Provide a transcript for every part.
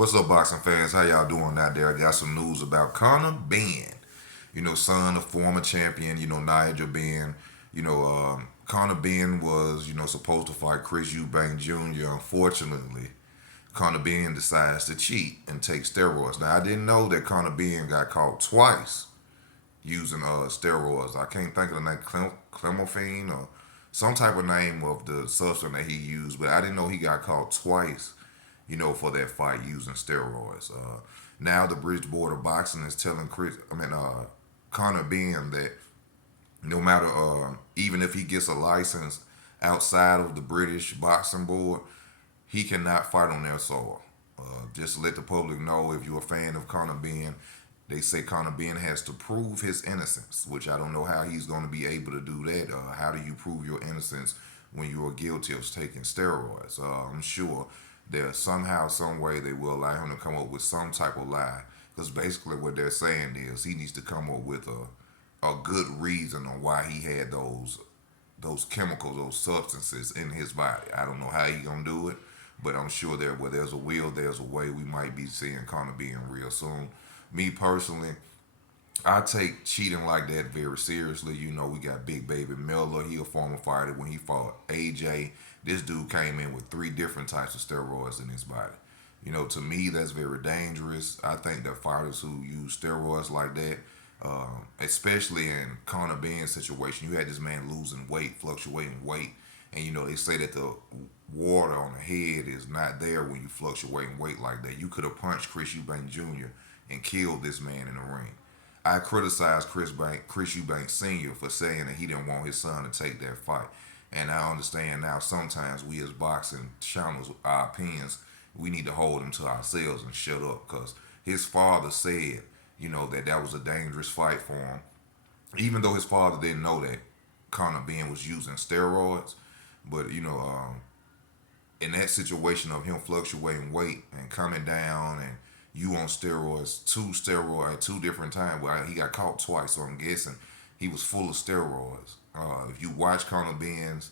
What's up, boxing fans? How y'all doing out there? I got some news about Conor Benn. Son of former champion, Nigel Benn. Conor Benn was, supposed to fight Chris Eubank Jr. Unfortunately, Conor Benn decides to cheat and take steroids. Now, I didn't know that Conor Benn got caught twice using steroids. I can't think of the name, clemorphine or some type of name of the substance that he used, but I didn't know he got caught twice for that fight using steroids. Now the British Board of Boxing is telling Conor Benn that no matter, even if he gets a license outside of the British Boxing Board, he cannot fight on their soil. Just to let the public know, if you're a fan of Conor Benn, they say Conor Benn has to prove his innocence, which I don't know how he's going to be able to do that. How do you prove your innocence when you are guilty of taking steroids? I'm sure there somehow, some way, they will allow him to come up with some type of lie. Because basically what they're saying is he needs to come up with a good reason on why he had those chemicals, those substances in his body. I don't know how he gonna do it, but I'm sure that where there's a will, there's a way. We might be seeing Conor Benn real soon. Me personally, I take cheating like that very seriously. We got Big Baby Miller. He a former fighter. When he fought AJ, this dude came in with 3 different types of steroids in his body. To me, that's very dangerous. I think that fighters who use steroids like that, especially in Conor Benn's situation, you had this man losing weight, fluctuating weight, and they say that the water on the head is not there when you fluctuate in weight like that. You could have punched Chris Eubank Jr. and killed this man in the ring. I criticized Chris Eubank Sr. for saying that he didn't want his son to take that fight. And I understand now sometimes we as boxing channels, our opinions, we need to hold them to ourselves and shut up, because his father said, that was a dangerous fight for him. Even though his father didn't know that Conor Benn was using steroids. But, in that situation of him fluctuating weight and coming down and you on steroids, at 2 different times. Well, he got caught twice, so I'm guessing he was full of steroids. If you watch Conor Benn's,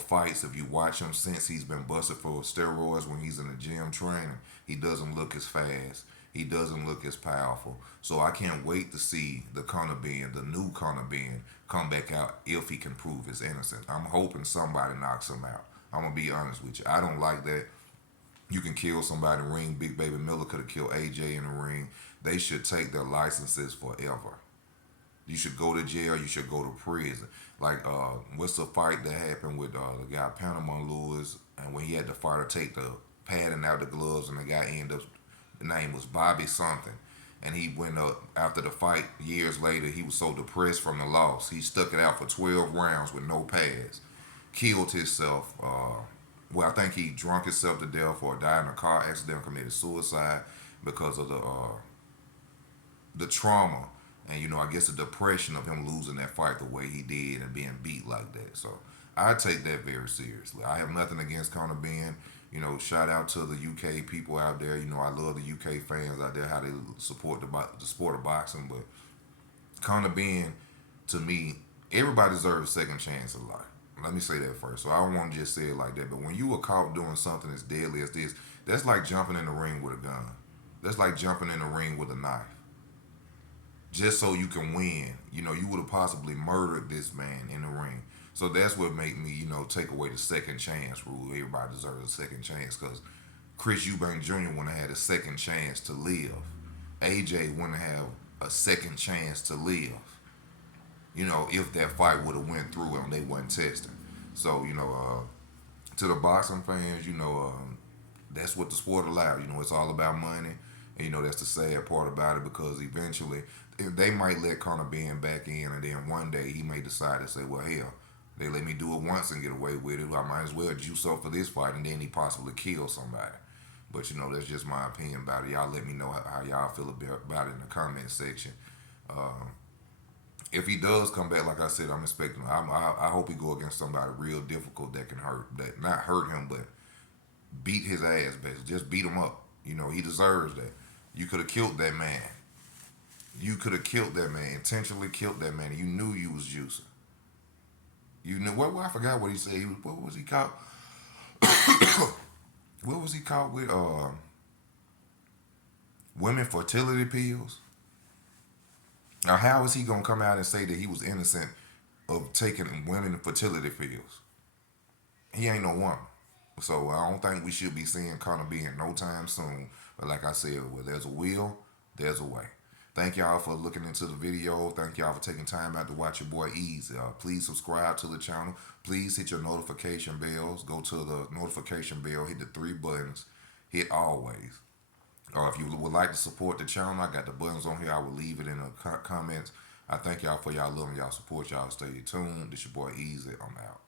fights, if you watch him since he's been busted for steroids when he's in the gym training, he doesn't look as fast. He doesn't look as powerful. So I can't wait to see the Conor Benn, the new Conor Benn, come back out if he can prove his innocence. I'm hoping somebody knocks him out. I'm going to be honest with you. I don't like that. You can kill somebody in the ring. Big Baby Miller could have killed AJ in the ring. They should take their licenses forever. You should go to jail. You should go to prison. Like, what's the fight that happened with the guy Panama Lewis, and when he had the fighter take the padding out the gloves, and the guy ended up, the name was Bobby something, and he went up after the fight years later. He was so depressed from the loss, he stuck it out for 12 rounds with no pads, killed himself. I think he drunk himself to death or died in a car accident, committed suicide because of the trauma and I guess the depression of him losing that fight the way he did and being beat like that. So I take that very seriously. I have nothing against Conor Benn. Shout out to the UK people out there. I love the UK fans out there, how they support the sport of boxing. But Conor Benn, to me, everybody deserves a second chance in life. Let me say that first. So I don't want to just say it like that. But when you were caught doing something as deadly as this, that's like jumping in the ring with a gun. That's like jumping in the ring with a knife. Just so you can win. You would have possibly murdered this man in the ring. So that's what made me, take away the second chance rule. Everybody deserves a second chance, because Chris Eubank Jr. wouldn't have had a second chance to live. AJ wouldn't have a second chance to live. If that fight would have went through and they wasn't testing. So, to the boxing fans, that's what the sport allows. It's all about money. And, that's the sad part about it, because eventually they might let Conor Benn back in, and then one day he may decide to say, well, hell, they let me do it once and get away with it. I might as well juice up for this fight, and then he possibly kill somebody. But, that's just my opinion about it. Y'all let me know how y'all feel about it in the comment section. If he does come back, like I said, I'm expecting him. I hope he go against somebody real difficult that can not hurt him, but beat his ass, basically. Just beat him up. He deserves that. You could have killed that man. You could have killed that man, intentionally killed that man, and you knew you was juicing. You knew what? Well, I forgot what he said. What was he caught? What was he caught with? women fertility pills. Now, how is he gonna come out and say that he was innocent of taking women fertility pills? He ain't no woman. So I don't think we should be seeing Conor Benn no time soon. But like I said, where there's a will, there's a way. Thank y'all for looking into the video. Thank y'all for taking time out to watch your boy Easy. Please subscribe to the channel. Please hit your notification bells. Go to the notification bell, hit the 3 buttons, hit always. Or if you would like to support the channel, I got the buttons on here. I will leave it in the comments. I thank y'all for y'all love and y'all support. Y'all stay tuned. This your boy Easy. I'm out.